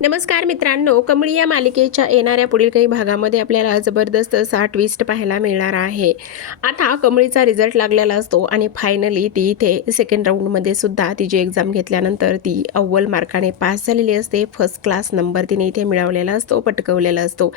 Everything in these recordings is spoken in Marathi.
नमस्कार मित्रांनो कमळी या मालिकेच्या येणाऱ्या पुढील काही भागामध्ये आपल्याला जबरदस्त असा ट्विस्ट पाहायला मिळणार आहे. आता कमळीचा रिझल्ट लागलेला असतो आणि फायनली ती इथे सेकंड राऊंडमध्ये सुद्धा तिची एक्झाम घेतल्यानंतर ती अव्वल मार्काने पास झालेली असते. फर्स्ट क्लास नंबर तिने इथे मिळवलेला असतो पटकवलेला असतो.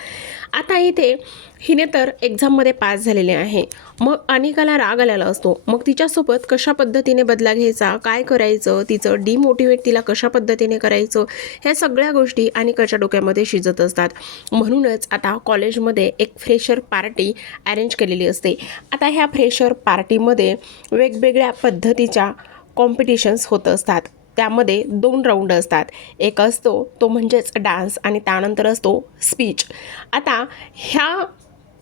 आता इथे हिने तर एक्झाममध्ये पास झालेले आहे. मग अनिकाला राग आलेला असतो. मग तिच्यासोबत कशा पद्धतीने बदला घ्यायचा? काय करायचं? तिचं डिमोटिवेट तिला कशा पद्धतीने करायचं? ह्या सगळ्या गोष्टी अनिकाच्या डोक्यामध्ये शिजत असतात. म्हणूनच आता कॉलेजमध्ये एक फ्रेशर पार्टी अरेंज केलेली असते. आता ह्या फ्रेशर पार्टीमध्ये वेगवेगळ्या पद्धतीच्या कॉम्पिटिशन्स होत असतात. त्यामध्ये दोन राऊंड असतात. एक असतो तो म्हणजेच डान्स आणि त्यानंतर असतो स्पीच आता ह्या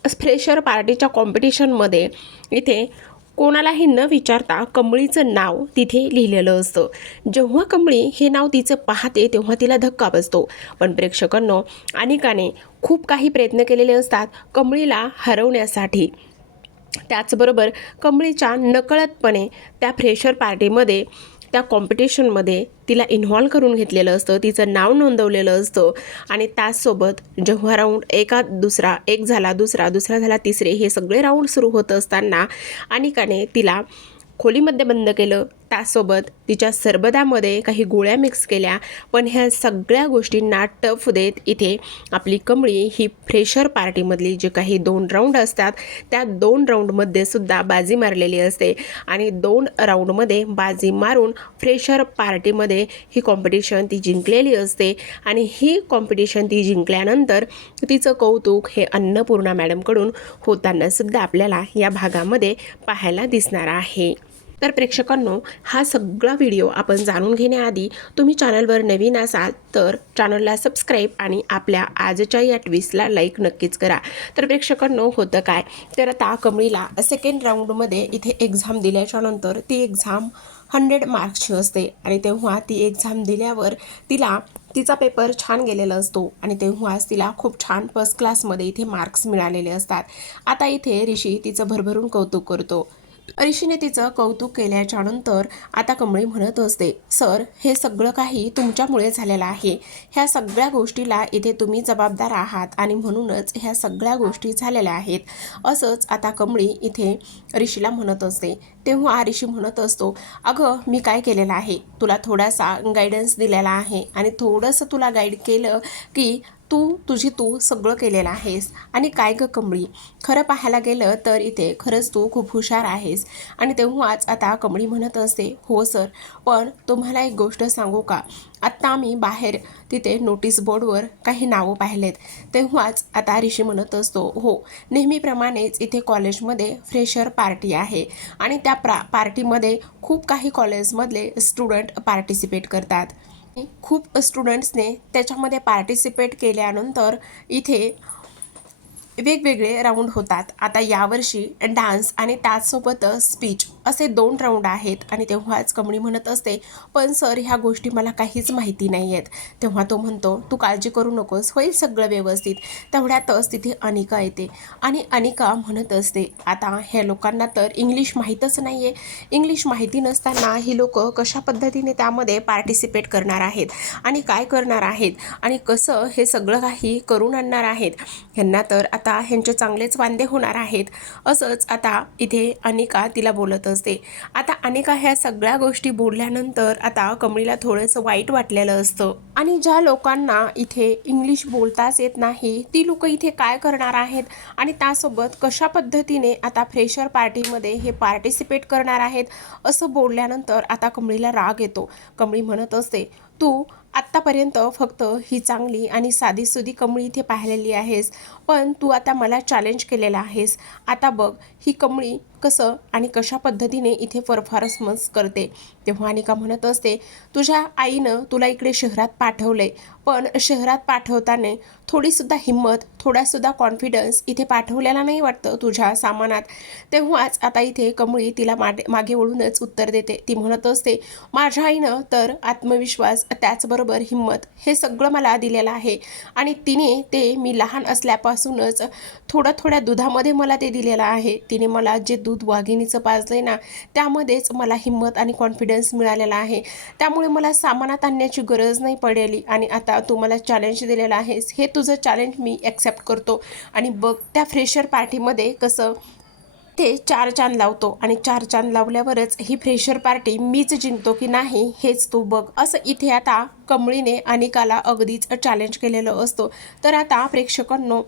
फ्रेशर पार्टीच्या कॉम्पिटिशनमध्ये इथे कोणालाही न विचारता कमळीचं नाव तिथे लिहिलेलं असतं. जेव्हा कमळी हे नाव तिचं पाहते तेव्हा तिला धक्का बसतो. पण प्रेक्षकांनो अनेकाने खूप काही प्रयत्न केलेले असतात कमळीला हरवण्यासाठी. त्याचबरोबर कमळीच्या नकळतपणे त्या फ्रेशर पार्टीमध्ये त्या कॉम्पिटिशनमध्ये तिला इन्व्हॉल्व करून घेतलेलं असतं तिचं नाव नोंदवलेलं असतं आणि त्याचसोबत जेव्हा राऊंड एका दुसरा एक झाला दुसरा दुसरा झाला तिसरे हे सगळे राऊंड सुरू होत असताना अनिकाने तिला खोलीमध्ये बंद केलं. त्यासोबत तिच्या सरबदामध्ये काही गोळ्या मिक्स केल्या. पण ह्या सगळ्या गोष्टींना टफ देत इथे आपली कमळी ही फ्रेशर पार्टीमधली जे काही दोन राऊंड असतात त्या दोन राऊंडमध्ये सुद्धा बाजी मारलेली असते. आणि दोन राऊंडमध्ये बाजी मारून फ्रेशर पार्टीमध्ये ही कॉम्पिटिशन ती जिंकलेली असते. आणि ही कॉम्पिटिशन ती जिंकल्यानंतर तिचं कौतुक हे अन्नपूर्णा मॅडमकडून होताना सुद्धा आपल्याला या भागामध्ये पाहायला दिसणार आहे. तर प्रेक्षकांनो हा सगळा व्हिडिओ आपण जाणून घेण्याआधी तुम्ही चॅनलवर नवीन असाल तर चॅनलला सबस्क्राईब आणि आपल्या आजच्या या ट्विस्टला लाईक नक्कीच करा. तर प्रेक्षकांनो होतं काय? तर आता कमळीला सेकंड राऊंडमध्ये इथे एक्झाम दिल्याच्या नंतर ती एक्झाम हंड्रेड मार्क्सची असते आणि तेव्हा ती एक्झाम दिल्यावर तिला तिचा पेपर छान गेलेला असतो आणि तेव्हाच तिला खूप छान फर्स्ट क्लासमध्ये इथे मार्क्स मिळालेले असतात. आता इथे ऋषी तिचं भरभरून कौतुक करतो. ऋषीने तिचं कौतुक केल्याच्यानंतर आता कमळी म्हणत असते सर हे सगळं काही तुमच्यामुळे झालेलं आहे. ह्या सगळ्या गोष्टीला इथे तुम्ही जबाबदार आहात आणि म्हणूनच ह्या सगळ्या गोष्टी झालेल्या आहेत. असंच आता कमळी इथे ऋषीला म्हणत असते. तेव्हा ऋषी म्हणत असतो अगं मी काय केलेलं आहे? तुला थोडासा गायडन्स दिलेला आहे आणि थोडंसं तुला गाईड केलं की तू तुझी तू सगळं केलेलं आहेस आणि काय ग कमळी? खरं पाहायला गेलं तर इथे खरंच तू खूप हुशार आहेस. आणि तेव्हाच आता कमळी म्हणत असते हो सर पण तुम्हाला एक गोष्ट सांगू का? आत्ता आम्ही बाहेर तिथे नोटीस बोर्डवर काही नावं पाहिलेत. तेव्हाच आता ऋषी म्हणत असतो हो नेहमीप्रमाणेच इथे कॉलेजमध्ये फ्रेशर पार्टी आहे आणि त्या प्रा पार्टीमध्ये खूप काही कॉलेजमधले स्टुडंट पार्टिसिपेट करतात. खूप स्टुडंट्सने त्याच्यामध्ये पार्टिसिपेट केल्यानंतर इथे वेगवेगळे राऊंड होतात. आता यावर्षी डान्स आणि त्याचसोबतच स्पीच असे दोन राऊंड आहेत आणि तेव्हाच कमळी म्हणत असते पण सर ह्या गोष्टी मला काहीच माहिती नाही आहेत तेव्हा तो म्हणतो तू काळजी करू नकोस होईल सगळं व्यवस्थित. तेवढ्यातच तिथे अनिका येते. आणि अनिका म्हणत असते आता ह्या लोकांना तर इंग्लिश माहीतच नाही आहे इंग्लिश माहिती नसताना ही लोक कशा पद्धतीने त्यामध्ये पार्टिसिपेट करणार आहेत आणि काय करणार आहेत आणि कसं हे सगळं काही करून आणणार आहेत. ह्यांना तर आता आता ह्यांचे चांगलेच वांदे होणार आहेत असंच आता इथे अनिका तिला बोलत असते. आता अनिका ह्या सगळ्या गोष्टी बोलल्यानंतर आता कमळीला थोडंसं वाईट वाटलेलं असतं. आणि ज्या लोकांना इथे इंग्लिश बोलताच येत नाही ती लोक इथे काय करणार आहेत? आणि त्यासोबत कशा पद्धतीने आता फ्रेशर पार्टीमध्ये हे पार्टिसिपेट करणार आहेत? असं बोलल्यानंतर आता कमळीला राग येतो. कमळी म्हणत असते तू आत्तापर्यंत फक्त ही चांगली आणि साधीसुधी कमळी इथे पाहिलेली आहेस. पण तू आता मला चॅलेंज केलेला आहेस. आता बघ ही कमळी कसं आणि कशा पद्धतीने इथे परफॉर्मन्स करते? तेव्हा अनिका म्हणत असते तुझ्या आईनं तुला इकडे शहरात पाठवलंय पण शहरात पाठवताना थोडीसुद्धा हिंमत थोडासुद्धा कॉन्फिडन्स इथे पाठवलेला नाही वाटतं तुझ्या सामानात. तेव्हाच आता इथे कमळी तिला मागे मागे वळूनच उत्तर देते. ती म्हणत असते माझ्या आईनं तर आत्मविश्वास त्याचबरोबर हिंमत हे सगळं मला दिलेलं आहे आणि तिने ते मी लहान असल्यापासूनच थोडं थोड्या दुधामध्ये मला ते दिलेलं आहे. तिने मला जे दूध वाघिणीचं पाजलंय ना त्यामध्येच मला हिंमत आणि कॉन्फिडन्स मिळालेला आहे. त्यामुळे मला सामानात आणण्याची गरज नाही पडेली आणि आता तू मला चॅलेंज दिलेलं आहेस. हे तुझं चॅलेंज मी ॲक्सेप्ट करतो. आणि बघ त्या फ्रेशर पार्टीमध्ये कसं ते चार चांद लावतो आणि चार चांद लावल्यावरच ही फ्रेशर पार्टी मीच जिंकतो की नाही हेच तू बघ. असं इथे आता कमळीने अनिकाला अगदीच चॅलेंज केलेलं असतो. तर आता प्रेक्षकांनो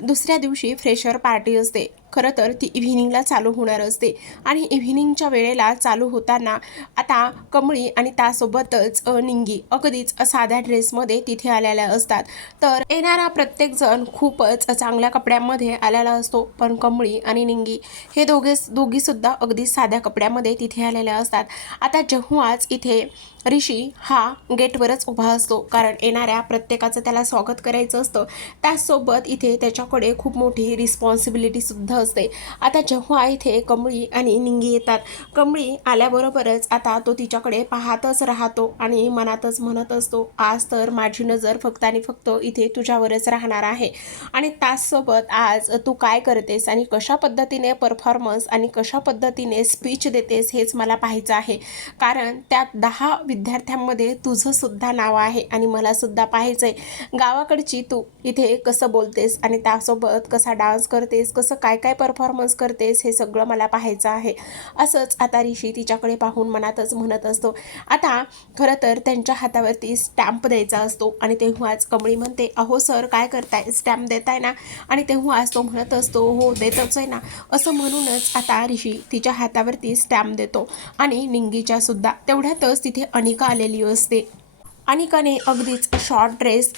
दुसऱ्या दिवशी फ्रेशर पार्टी असते. खरं तर ती इव्हिनिंगला चालू होणार असते. आणि इव्हिनिंगच्या वेळेला चालू होताना आता कमळी आणि त्यासोबतच निंगी अगदीच साध्या ड्रेसमध्ये तिथे आलेल्या असतात. तर येणारा प्रत्येकजण खूपच चांगल्या कपड्यांमध्ये आलेला असतो. पण कमळी आणि निंगी हे दोघे दोघीसुद्धा अगदी साध्या कपड्यामध्ये तिथे आलेल्या असतात. आता जेव्हाच इथे ऋषी हा गेटवरच उभा असतो. कारण येणाऱ्या प्रत्येकाचं त्याला स्वागत करायचं असतं. त्याचसोबत इथे त्याच्याकडे खूप मोठी रिस्पॉन्सिबिलिटीसुद्धा सुद्धा असते. आता जेव्हा इथे कमळी आणि निंगी येतात कमळी आल्याबरोबरच आता तो तिच्याकडे पाहतच राहतो आणि मनातच म्हणत असतो आज तर माझी नजर फक्त आणि फक्त इथे तुझ्यावरच राहणार आहे. आणि त्याचसोबत आज तू काय करतेस आणि कशा पद्धतीने परफॉर्मन्स आणि कशा पद्धतीने स्पीच देतेस हेच मला पाहायचं आहे. कारण त्यात दहा विद्यार्थ्यांमध्ये तुझंसुद्धा नाव आहे आणि मला सुद्धा पाहायचं आहे गावाकडची तू इथे कसं बोलतेस आणि त्यासोबत कसा डान्स करतेस कसं काय काय परफॉर्मन्स करतेस हे सगळं मला पाहायचं आहे. असंच आता ऋषी तिच्याकडे पाहून मनातच म्हणत असतो. आता खरं तर त्यांच्या हातावरती स्टॅम्प द्यायचा असतो आणि तेव्हाच कमळी म्हणते अहो सर काय करताय? स्टॅम्प देताय ना? आणि तेव्हाच तो म्हणत असतो हो देतच आहे ना. असं म्हणूनच आता ऋषी तिच्या हातावरती स्टॅम्प देतो आणि निंगीच्या सुद्धा तेवढ्यातच तिथे अनिका आलेली असते. अनिकाने अगदीच शॉर्ट ड्रेस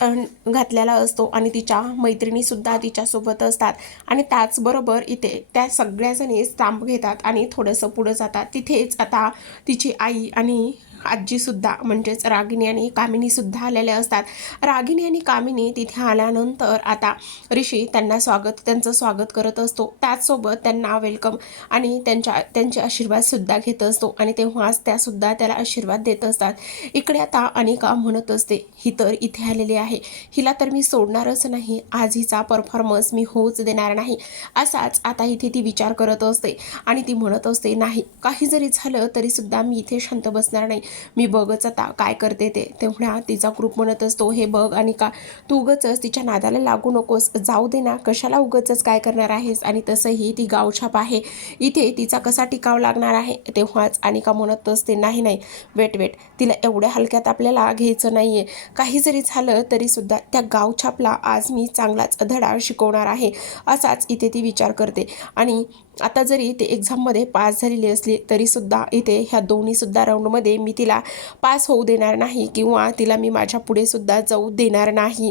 घातलेला असतो आणि तिच्या मैत्रिणीसुद्धा तिच्यासोबत असतात. आणि त्याचबरोबर इथे त्या सगळ्याजणी स्टॅम्प घेतात आणि थोडंसं पुढं जातात. तिथेच आता तिची आई आणि आजीसुद्धा म्हणजेच रागिनी आणि कामिनीसुद्धा आलेल्या असतात. रागिनी आणि कामिनी तिथे आल्यानंतर आता ऋषी त्यांना स्वागत त्यांचं स्वागत करत असतो. त्याचसोबत त्यांना वेलकम आणि त्यांच्या त्यांचे आशीर्वादसुद्धा घेत असतो आणि तेव्हाच त्यासुद्धा त्याला आशीर्वाद देत असतात. इकडे आता अनेका म्हणत असते ही तर इथे आलेली आहे. हिला तर मी सोडणारच नाही. आज हिचा परफॉर्मन्स मी होऊच देणार नाही. असाच आता इथे ती विचार करत असते आणि ती म्हणत असते नाही. काही जरी झालं तरीसुद्धा मी इथे शांत बसणार नाही. मी बघच आता काय करते ते. तेवढ्या तिचा ग्रुप म्हणत असतो हे बघ आणि का तू उगच तिच्या नादाला लागू नकोस. जाऊ दे ना. कशाला उगच काय करणार आहेस? आणि तसंही ती गावछाप आहे. इथे तिचा कसा टिकाव लागणार आहे? तेव्हाच अनिका म्हणत असते नाही नाही. Wait wait. तिला एवढ्या हलक्यात आपल्याला घ्यायचं नाही आहे काही जरी झालं तरीसुद्धा त्या गावछापला आज मी चांगलाच धडा शिकवणार आहे. असाच इथे ती विचार करते. आणि आता जरी ते एक्झाममध्ये पास झालेली असली तरीसुद्धा इथे ह्या दोन्हीसुद्धा राऊंडमध्ये मी तिला पास होऊ देणार नाही किंवा तिला मी माझ्या पुढेसुद्धा जाऊ देणार नाही.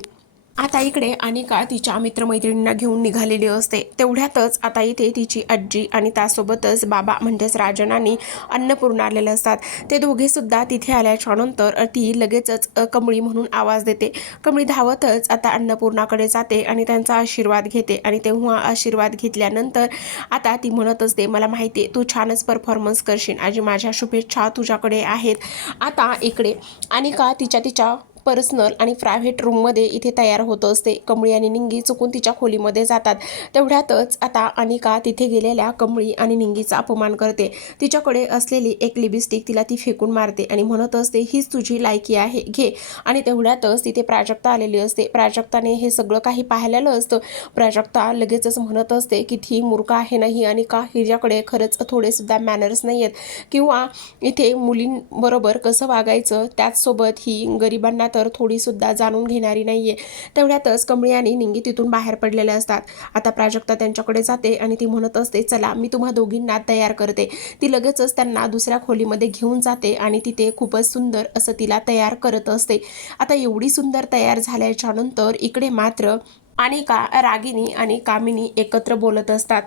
आता इकडे अनिका तिच्या मित्रमैत्रिणींना घेऊन निघालेली असते. तेवढ्यातच आता इथे तिची आजी आणि त्यासोबतच बाबा म्हणजेच राजन आणि अन्नपूर्णा आलेले असतात. ते दोघेसुद्धा तिथे आल्याच्यानंतर ती लगेचच कमळी म्हणून आवाज देते. कमळी धावतच आता अन्नपूर्णाकडे जाते आणि त्यांचा आशीर्वाद घेते आणि तेव्हा आशीर्वाद घेतल्यानंतर आता ती म्हणत असते मला माहिती आहे तू छानच परफॉर्मन्स करशील. आजी माझ्या शुभेच्छा तुझ्याकडे आहेत. आता इकडे अनिका तिच्या तिच्या पर्सनल आणि प्रायव्हेट रूममध्ये इथे तयार होत असते. कमळी आणि निंगी चुकून तिच्या खोलीमध्ये जातात. तेवढ्यातच आता अनिका तिथे गेलेल्या कमळी आणि निंगीचा अपमान करते. तिच्याकडे असलेली एक लिपस्टिक तिला ती फेकून मारते आणि म्हणत असते हीच तुझी लायकी आहे घे. आणि तेवढ्यातच तिथे प्राजक्ता आलेली असते. प्राजक्ताने हे सगळं काही पाहिलेलं असतं. प्राजक्ता लगेचच म्हणत असते की ती मूर्ख आहे नाही आणि का हिच्याकडे खरंच थोडेसुद्धा मॅनर्स नाही आहेत किंवा इथे मुलींबरोबर कसं वागायचं? त्याचसोबत ही गरिबांना तर थोडीसुद्धा जाणून घेणारी नाही आहे तेवढ्यातच कमळी आणि निंगी तिथून बाहेर पडलेल्या असतात. आता प्राजक्ता त्यांच्याकडे जाते आणि ती म्हणत असते चला मी तुम्हा दोघींना तयार करते. ती लगेचच त्यांना दुसऱ्या खोलीमध्ये घेऊन जाते आणि तिथे खूपच सुंदर असं तिला तयार करत असते. आता एवढी सुंदर तयार झाल्याच्यानंतर इकडे मात्र अनिका रागिनी आणि कामिनी एकत्र बोलत असतात.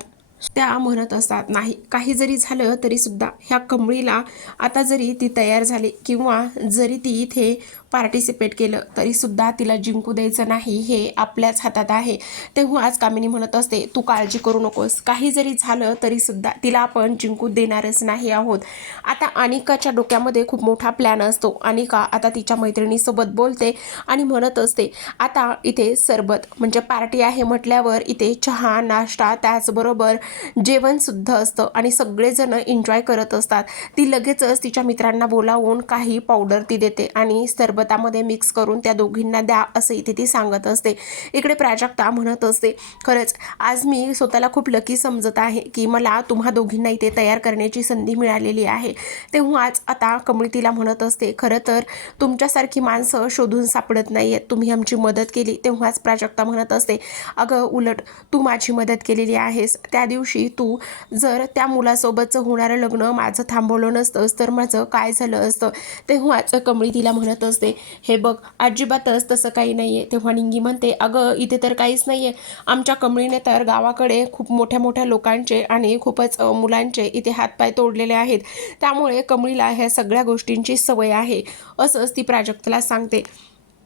त्या म्हणत असतात नाही काही जरी झालं तरीसुद्धा ह्या कमळीला आता जरी ती तयार झाली किंवा जरी ती इथे पार्टिसिपेट केलं तरीसुद्धा तिला जिंकू द्यायचं नाही हे आपल्याच हातात आहे. तेव्हा आज कामिनी म्हणत असते तू काळजी करू नकोस. काही जरी झालं तरीसुद्धा तिला आपण जिंकू देणारच नाही आहोत. आता अनिकाच्या डोक्यामध्ये खूप मोठा प्लॅन असतो. अनिका आता तिच्या मैत्रिणीसोबत बोलते आणि म्हणत असते आता इथे सरबत म्हणजे पार्टी आहे म्हटल्यावर इथे चहा नाश्ता त्याचबरोबर जेवणसुद्धा असतं आणि सगळेजण एन्जॉय करत असतात. ती लगेचच तिच्या मित्रांना बोलावून काही पावडर ती देते आणि सरबत सरबतामध्ये मिक्स करून त्या दोघींना द्या असं इथे ती सांगत असते. इकडे प्राजक्ता म्हणत असते खरंच आज मी स्वतःला खूप लकी समजत आहे की मला तुम्हा दोघींना इथे तयार करण्याची संधी मिळालेली आहे. तेव्हा आज आता कमळी तिला म्हणत असते खरं तर तुमच्यासारखी माणसं शोधून सापडत नाही आहेत तुम्ही आमची मदत केली. तेव्हाच प्राजक्ता म्हणत असते अगं उलट तू माझी मदत केलेली आहेस. त्या दिवशी तू जर त्या मुलासोबतचं होणारं लग्न माझं थांबवलं नसतंस तर माझं काय झालं असतं? तेव्हाच कमळी तिला म्हणत असते हे बघ अजिबातच तसं काही नाही आहे तेव्हा निंगी म्हणते अगं इथे तर काहीच नाही आहे आमच्या कमळीने तर गावाकडे खूप मोठ्या मोठ्या लोकांचे आणि खूपच मुलांचे इथे हातपाय तोडलेले आहेत. त्यामुळे कमळीला ह्या सगळ्या गोष्टींची सवय आहे. असंच ती प्राजक्तला सांगते.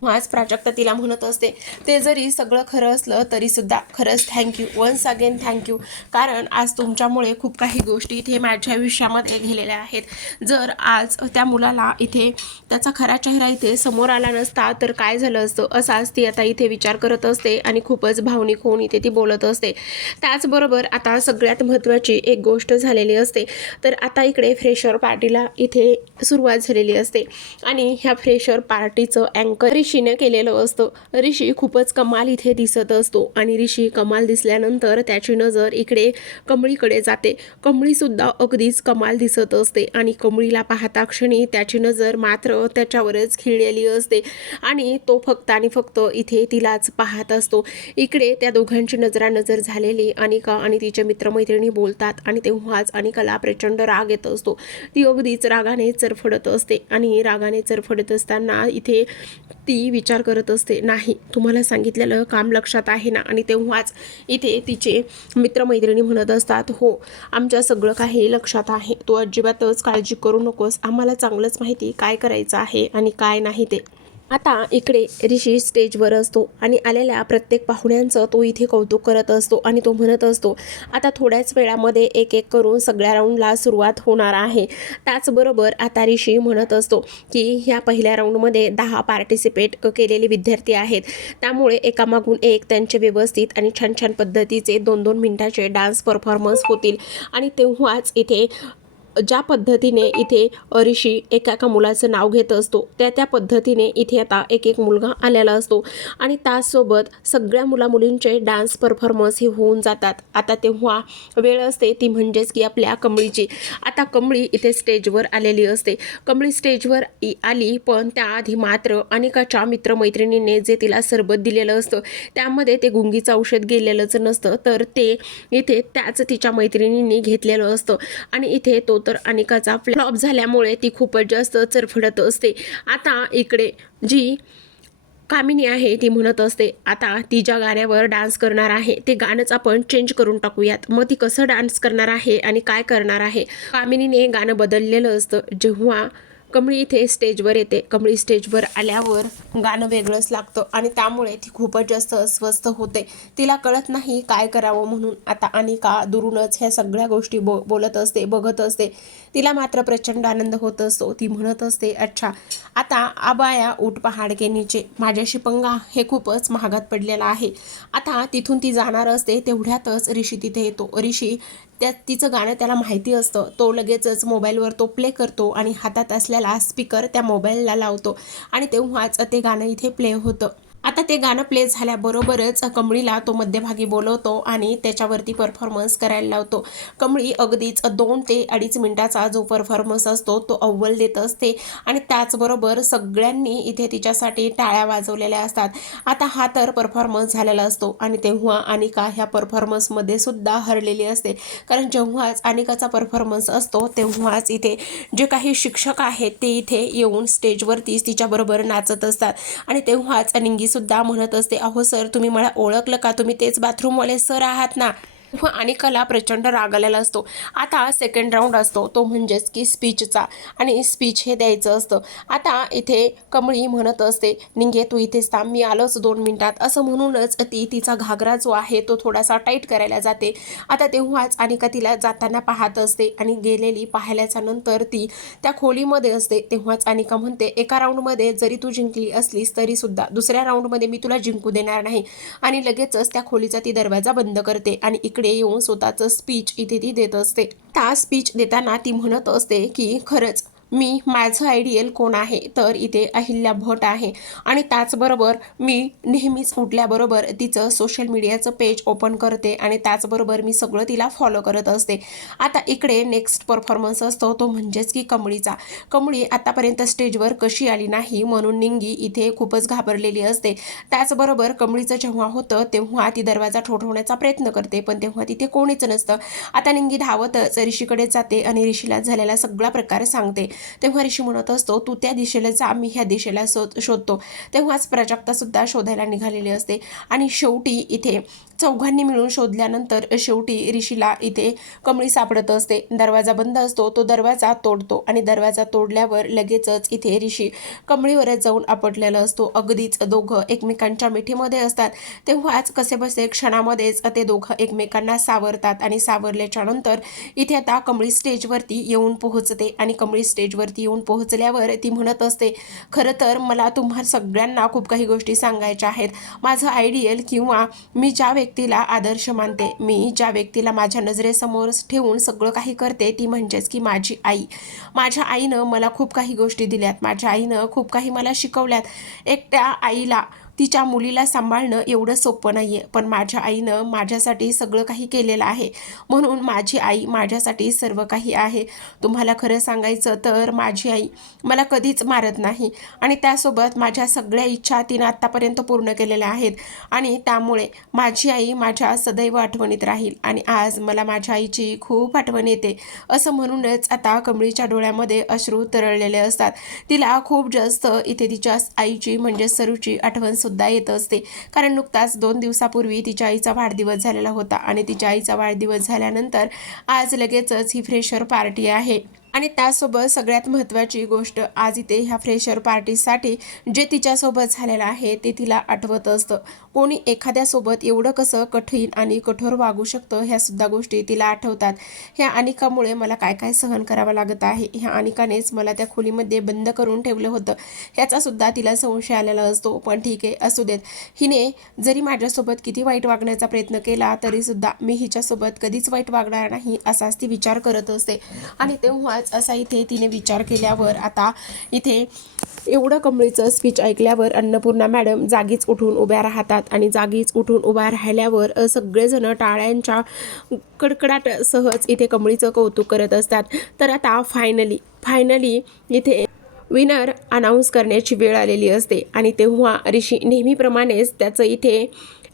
आज प्राजक्ता तिला म्हणत असते. ते जरी सगळं खरं असलं तरीसुद्धा खरंच थँक्यू वन्स अगेन थँक्यू कारण आज तुमच्यामुळे खूप काही गोष्टी इथे माझ्या आयुष्यामध्ये गेलेल्या आहेत. जर आज त्या मुलाला इथे त्याचा खरा चेहरा इथे समोर आला नसता तर काय झालं असतं? असाच ती आता इथे विचार करत असते आणि खूपच भावनिक होऊन इथे ती बोलत असते. त्याचबरोबर आता सगळ्यात महत्त्वाची एक गोष्ट झालेली असते. तर आता इकडे फ्रेशर पार्टीला इथे सुरुवात झालेली असते. आणि ह्या फ्रेशर पार्टीचं अँकर ऋषीने केलेलं असतं. ऋषी खूपच कमाल इथे दिसत असतो आणि ऋषी कमाल दिसल्यानंतर त्याची नजर इकडे कमळीकडे जाते. कमळीसुद्धा अगदीच कमाल दिसत असते आणि कमळीला पाहता क्षणी त्याची नजर मात्र त्याच्यावरच खिळलेली असते आणि तो फक्त आणि फक्त इथे तिलाच पाहत असतो. इकडे त्या दोघांची नजरानजर झालेली अनिका आणि तिचे मित्रमैत्रिणी बोलतात आणि तेव्हाच अनिकाला प्रचंड राग येत असतो. ती अगदीच रागाने चरफडत असते आणि रागाने चरफडत असताना इथे ती ती विचार करत असते नाही तुम्हाला सांगितलेलं काम लक्षात आहे ना? आणि तेव्हाच इथे तिचे मित्रमैत्रिणी म्हणत असतात हो आमच्या सगळं काही लक्षात आहे. तू अजिबातच काळजी करू नकोस. आम्हाला चांगलंच माहिती काय करायचं आहे आणि काय नाही ते. आता इकडे ऋषी स्टेजवर असतो आणि आलेल्या प्रत्येक पाहुण्यांचं तो इथे कौतुक करत असतो आणि तो म्हणत असतो आता थोड्याच वेळामध्ये एक एक करून सगळ्या राऊंडला सुरुवात होणार आहे. त्याचबरोबर आता ऋषी म्हणत असतो की ह्या पहिल्या राऊंडमध्ये दहा पार्टिसिपेट केलेले विद्यार्थी आहेत. त्यामुळे एकामागून एक त्यांचे व्यवस्थित आणि छान छान पद्धतीचे दोन दोन मिनटाचे डान्स परफॉर्मन्स होतील. आणि तेव्हाच इथे ज्या पद्धतीने इथे ऋषी एका एका मुलाचं नाव घेत असतो त्या त्या पद्धतीने इथे आता एक एक मुलगा आलेला असतो. आणि त्याचसोबत सगळ्या मुलामुलींचे डान्स परफॉर्मन्स हे होऊन जातात. आता तेव्हा वेळ असते ती म्हणजेच की आपल्या कमळीची. आता कमळी इथे स्टेजवर आलेली असते. कमळी स्टेजवर इ- आली पण त्याआधी मात्र अनेकाच्या मित्रमैत्रिणींनी जे तिला सरबत दिलेलं असतं त्यामध्ये ते गुंगीचं औषध गेलेलंच नसतं. तर ते इथे त्याच तिच्या मैत्रिणींनी घेतलेलं असतं. आणि इथे तो तर अनिकाचा फ्लॉप झाल्यामुळे ती खूपच जास्त चरफडत असते. आता इकडे जी कामिनी आहे ती म्हणत असते आता ती ज्या गाण्यावर डान्स करणार आहे ते गाणंच आपण चेंज करून टाकूयात. मग ती कसं डान्स करणार आहे आणि काय करणार आहे? कामिनीने गाणं बदललेलं असतं. जेव्हा कमळी इथे स्टेजवर येते. कमळी स्टेजवर आल्यावर गाणं वेगळंच लागतं आणि त्यामुळे ती खूपच जास्त अस्वस्थ होते. तिला कळत नाही काय करावं म्हणून आता अनिका दुरूनच ह्या सगळ्या गोष्टी बो बोलत असते बघत असते. तिला मात्र प्रचंड आनंद होत असतो. ती म्हणत असते अच्छा आता आबाया उठ पहाड के नीचे. माझ्याशी पंगा हे खूपच महागात पडलेला आहे. आता तिथून ती जाणार असते तेवढ्यातच ऋषी तिथे येतो. ऋषी त्या तिचं गाणं त्याला माहिती असतं. तो लगेचच मोबाईलवर तो प्ले करतो आणि हातात असलेला स्पीकर त्या मोबाईलला लावतो. आणि तेव्हाच ते गाणं इथे प्ले होतं. आता ते गाणं प्ले झाल्याबरोबरच कमळीला तो मध्यभागी बोलवतो आणि त्याच्यावरती परफॉर्मन्स करायला लावतो. कमळी अगदीच दोन ते अडीच मिनिटाचा जो परफॉर्मन्स असतो तो अव्वल देत असते आणि त्याचबरोबर सगळ्यांनी इथे तिच्यासाठी टाळ्या वाजवलेल्या असतात. आता हा तर परफॉर्मन्स झालेला असतो आणि तेव्हा अनिका ह्या परफॉर्मन्समध्ये सुद्धा हरलेली असते. कारण जेव्हाच अनिकाचा परफॉर्मन्स असतो तेव्हाच इथे जे काही शिक्षक आहेत ते इथे येऊन स्टेजवरतीच तिच्याबरोबर नाचत असतात. आणि तेव्हाच निंगी सुद्धा म्हणत असते अहो सर तुम्ही मला ओळखलं का? तुम्ही तेच बाथरूमवाले सर आहात ना. व अनिकाला प्रचंड राग आलेला असतो. आता सेकंड राऊंड असतो. तो म्हणजेच की स्पीचचा आणि स्पीच हे द्यायचं असतं. आता इथे कमळी म्हणत असते निंगे तू इथेच थांब. मी आलोच दोन मिनिटात. असं म्हणूनच ती तिचा घागरा जो आहे तो थोडासा टाईट करायला जाते. आता तेव्हाच अनिका तिला जाताना पाहत असते आणि गेलेली पाहिल्याच्या नंतर ती त्या खोलीमध्ये असते. तेव्हाच अनिका म्हणते एका राऊंडमध्ये जरी तू जिंकली असलीस तरीसुद्धा दुसऱ्या राऊंडमध्ये मी तुला जिंकू देणार नाही. आणि लगेचच त्या खोलीचा ती दरवाजा बंद करते आणि इकडे येऊन स्वतःचं स्पीच इथे ती देत असते. त्या स्पीच देताना ती म्हणत असते की खरंच मी माझं आयडियल कोण आहे? तर इथे अहिल्या भट आहे. आणि त्याचबरोबर मी नेहमीच उठल्याबरोबर तिचं सोशल मीडियाचं पेज ओपन करते आणि त्याचबरोबर मी सगळं तिला फॉलो करत असते. आता इकडे नेक्स्ट परफॉर्मन्स असतो तो म्हणजेच की कमळीचा. कमळी आतापर्यंत स्टेजवर कशी आली नाही म्हणून निंगी इथे खूपच घाबरलेली असते. त्याचबरोबर कमळीचं जेव्हा होतं तेव्हा ती दरवाजा ठोठवण्याचा प्रयत्न करते पण तेव्हा तिथे कोणीच नसतं. आता निंगी धावतच ऋषीकडे जाते आणि ऋषीला झालेला सगळा प्रकार सांगते. तेव्हा ऋषी म्हणत असतो तू त्या दिशेला जा मी ह्या दिशेला शोध शोधतो. तेव्हाच प्रजक्ता सुद्धा शोधायला निघालेली असते. आणि शेवटी इथे चौघांनी मिळून शोधल्यानंतर शेवटी ऋषीला इथे कमळी सापडत असते. दरवाजा बंद असतो तो दरवाजा तोडतो आणि दरवाजा तोडल्यावर लगेचच इथे ऋषी कमळीवरच जाऊन आपटलेला असतो. अगदीच दोघं एकमेकांच्या मिठीमध्ये असतात. तेव्हाच कसे बसे क्षणामध्येच ते दोघं एकमेकांना सावरतात आणि सावरल्याच्या नंतर इथे आता कमळी स्टेजवरती येऊन पोहोचते आणि कमळी स्टेजवरती येऊन पोहोचल्यावर ती म्हणत असते खरं तर मला तुम्हा सगळ्यांना खूप काही गोष्टी सांगायच्या आहेत. माझं आयडियल किंवा मी ज्या व्यक्तीला आदर्श मानते. मी ज्या व्यक्तीला माझ्या नजरेसमोर ठेवून सगळं काही करते ती म्हणजेच की माझी आई. माझ्या आईनं मला खूप काही गोष्टी दिल्यात. माझ्या आईनं खूप काही मला शिकवल्यात. एकट्या आईला तिच्या मुलीला सांभाळणं एवढं सोपं नाही आहे पण माझ्या आईनं माझ्यासाठी सगळं काही केलेलं आहे. म्हणून माझी आई माझ्यासाठी सर्व काही आहे. तुम्हाला खरं सांगायचं तर माझी आई मला कधीच मारत नाही. आणि त्यासोबत माझ्या सगळ्या इच्छा तिनं आत्तापर्यंत पूर्ण केलेल्या आहेत. आणि त्यामुळे माझी आई माझ्या सदैव आठवणीत राहील. आणि आज मला माझ्या आईची खूप आठवण येते. असं म्हणूनच आता कमळीच्या डोळ्यामध्ये अश्रू तरळलेले असतात. तिला खूप जास्त इथे तिच्या आईची म्हणजे सरूची आठवण सुद्धा येत असते. कारण नुकताच दोन दिवसापूर्वी तिच्या आईचा वाढदिवस झालेला होता आणि तिच्या आईचा वाढदिवस झाल्यानंतर आज लगेचच ही फ्रेशर पार्टी आहे. आणि त्यासोबत सगळ्यात महत्त्वाची गोष्ट आज इथे ह्या फ्रेशर पार्टीसाठी जे तिच्यासोबत झालेलं आहे ते तिला आठवत असतं. कोणी एखाद्यासोबत एवढं कसं कठीण आणि कठोर वागू शकतं ह्या सुद्धा गोष्टी तिला आठवतात. ह्या अनिकामुळे मला काय काय सहन करावं लागत आहे ह्या अनिकानेच मला त्या खोलीमध्ये बंद करून ठेवलं होतं. ह्याचा सुद्धा तिला संशय आलेला असतो पण ठीक आहे असू देत. हिने जरी माझ्यासोबत किती वाईट वागण्याचा प्रयत्न केला तरीसुद्धा मी हिच्यासोबत कधीच वाईट वागणार नाही असाच ती विचार करत असते. आणि तेव्हा खरंच असा इथे तिने विचार केल्यावर आता इथे एवढं कमळीचं स्पीच ऐकल्यावर अन्नपूर्णा मॅडम जागीच उठून उभ्या राहतात आणि जागीच उठून उभ्या राहिल्यावर सगळेजणं सगळेजण टाळ्यांच्या कडकडाट सहज इथे कमळीचं कौतुक करत असतात. तर आता फायनली फायनली इथे विनर अनाऊन्स करण्याची वेळ आलेली असते आणि तेव्हा ऋषी नेहमीप्रमाणेच त्याचं इथे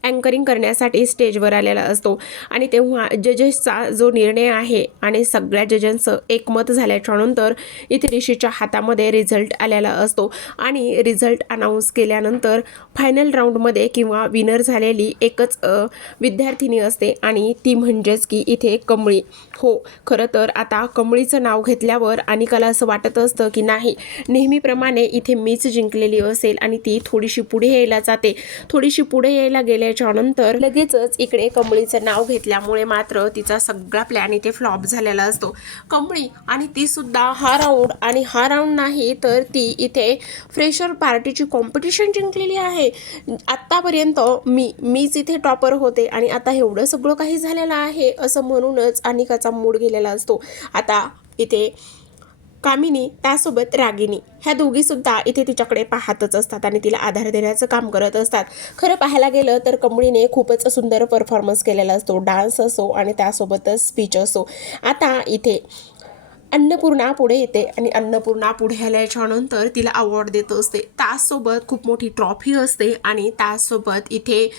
अँकरिंग करण्यासाठी स्टेजवर आलेला असतो. आणि तेव्हा जजेसचा जो निर्णय आहे आणि सगळ्या जजांचं एकमत झाल्याच्यानंतर इथे ऋषीच्या हातामध्ये रिझल्ट आलेला असतो. आणि रिझल्ट अनाऊन्स केल्यानंतर फायनल राऊंडमध्ये किंवा विनर झालेली एकच विद्यार्थिनी असते आणि ती म्हणजेच की इथे कमळी. हो खरं तर आता कमळीचं नाव घेतल्यावर अनिकाला असं वाटत असतं की नाही नेहमीप्रमाणे इथे मीच जिंकलेली असेल आणि ती थोडीशी पुढे यायला जाते. थोडीशी पुढे यायला गेल्या नंतर लगेचच इकडे कमळीचं नाव घेतल्यामुळे मात्र तिचा सगळा प्लॅन इथे फ्लॉप झालेला असतो. कमळी आणि ती सुद्धा हा राऊंड आणि हा राऊंड नाही तर ती इथे फ्रेशर पार्टीची कॉम्पिटिशन जिंकलेली आहे. आत्तापर्यंत मी मीच इथे टॉपर होते आणि आता एवढं सगळं काही झालेलं आहे असं म्हणूनच अनिकाचा मूड गेलेला असतो. आता इथे कामिनी त्यासोबत रागिनी. ह्या दोघी सुद्धा इथे तिच्याकडे पाहतच असतात आणि तिला आधार देण्याचं काम करत असतात. खरं पाहायला गेलं तर कमळीने खूपच सुंदर परफॉर्मन्स केलेला असतो. डान्स असो आणि त्यासोबतच स्पीच असो. आता इथे अन्नपूर्णा पुढे येते आणि अन्नपूर्णा पुढे आल्याच्यानंतर तिला अवॉर्ड देत असते. त्यासोबत खूप मोठी ट्रॉफी असते आणि त्यासोबत इथे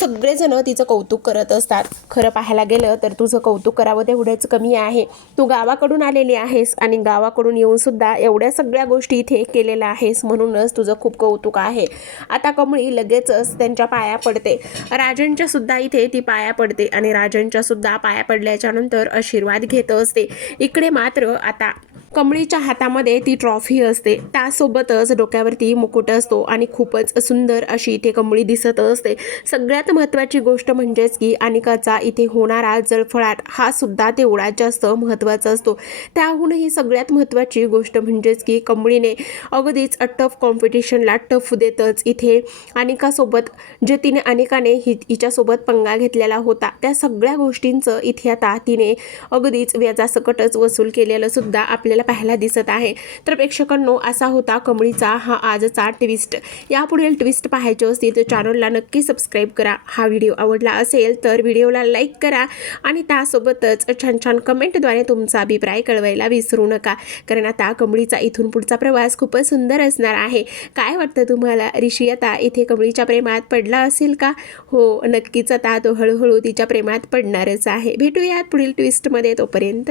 सगळेजण तिचं कौतुक करत असतात. खरं पाहायला गेलं तर तुझं कौतुक करावं तेवढंच कमी आहे. तू गावाकडून आलेली आहेस आणि गावाकडून येऊन सुद्धा एवढ्या सगळ्या गोष्टी इथे केलेल्या आहेस म्हणूनच तुझं खूप कौतुक आहे. आता कमळी लगेचच त्यांच्या पाया पडते. राजनच्या सुद्धा इथे ती पाया पडते आणि राजनच्या सुद्धा पाया पडल्याच्यानंतर आशीर्वाद घेत असते. इकडे मात्र आता कमळीच्या हातामध्ये ती ट्रॉफी असते. त्यासोबतच डोक्यावरती मुकुट असतो आणि खूपच सुंदर अशी इथे कमळी दिसत असते. सगळ्यात महत्त्वाची गोष्ट म्हणजेच की अनिकाचा इथे होणारा जळफळाट हा सुद्धा तेवढा जास्त महत्त्वाचा असतो. त्याहूनही सगळ्यात महत्त्वाची गोष्ट म्हणजेच की कमळीने अगदीच टफ कॉम्पिटिशनला टफ देतच इथे अनिकासोबत जे तिने अनिकाने हि हिच्यासोबत पंगा घेतलेला होता. त्या सगळ्या गोष्टींचं इथे आता तिने अगदीच व्याजासकटच वसूल केलेलं सुद्धा आपल्याला पाहायला दिसत आहे. तर प्रेक्षकांनो असा होता कमळीचा हा आजचा ट्विस्ट यापुढील ट्विस्ट पाहायचे असतील तर चॅनलला नक्की सबस्क्राईब करा. हा व्हिडिओ आवडला असेल तर व्हिडिओला लाईक करा आणि त्यासोबतच छान छान कमेंटद्वारे तुमचा अभिप्राय कळवायला विसरू नका. कारण आता कमळीचा इथून पुढचा प्रवास खूपच सुंदर असणार आहे. काय वाटतं तुम्हाला? ऋषी आता इथे कमळीच्या प्रेमात पडला असेल का? हो नक्कीच आता तो हळूहळू तिच्या प्रेमात पडणारच आहे. भेटूयात पुढील ट्विस्टमध्ये तोपर्यंत.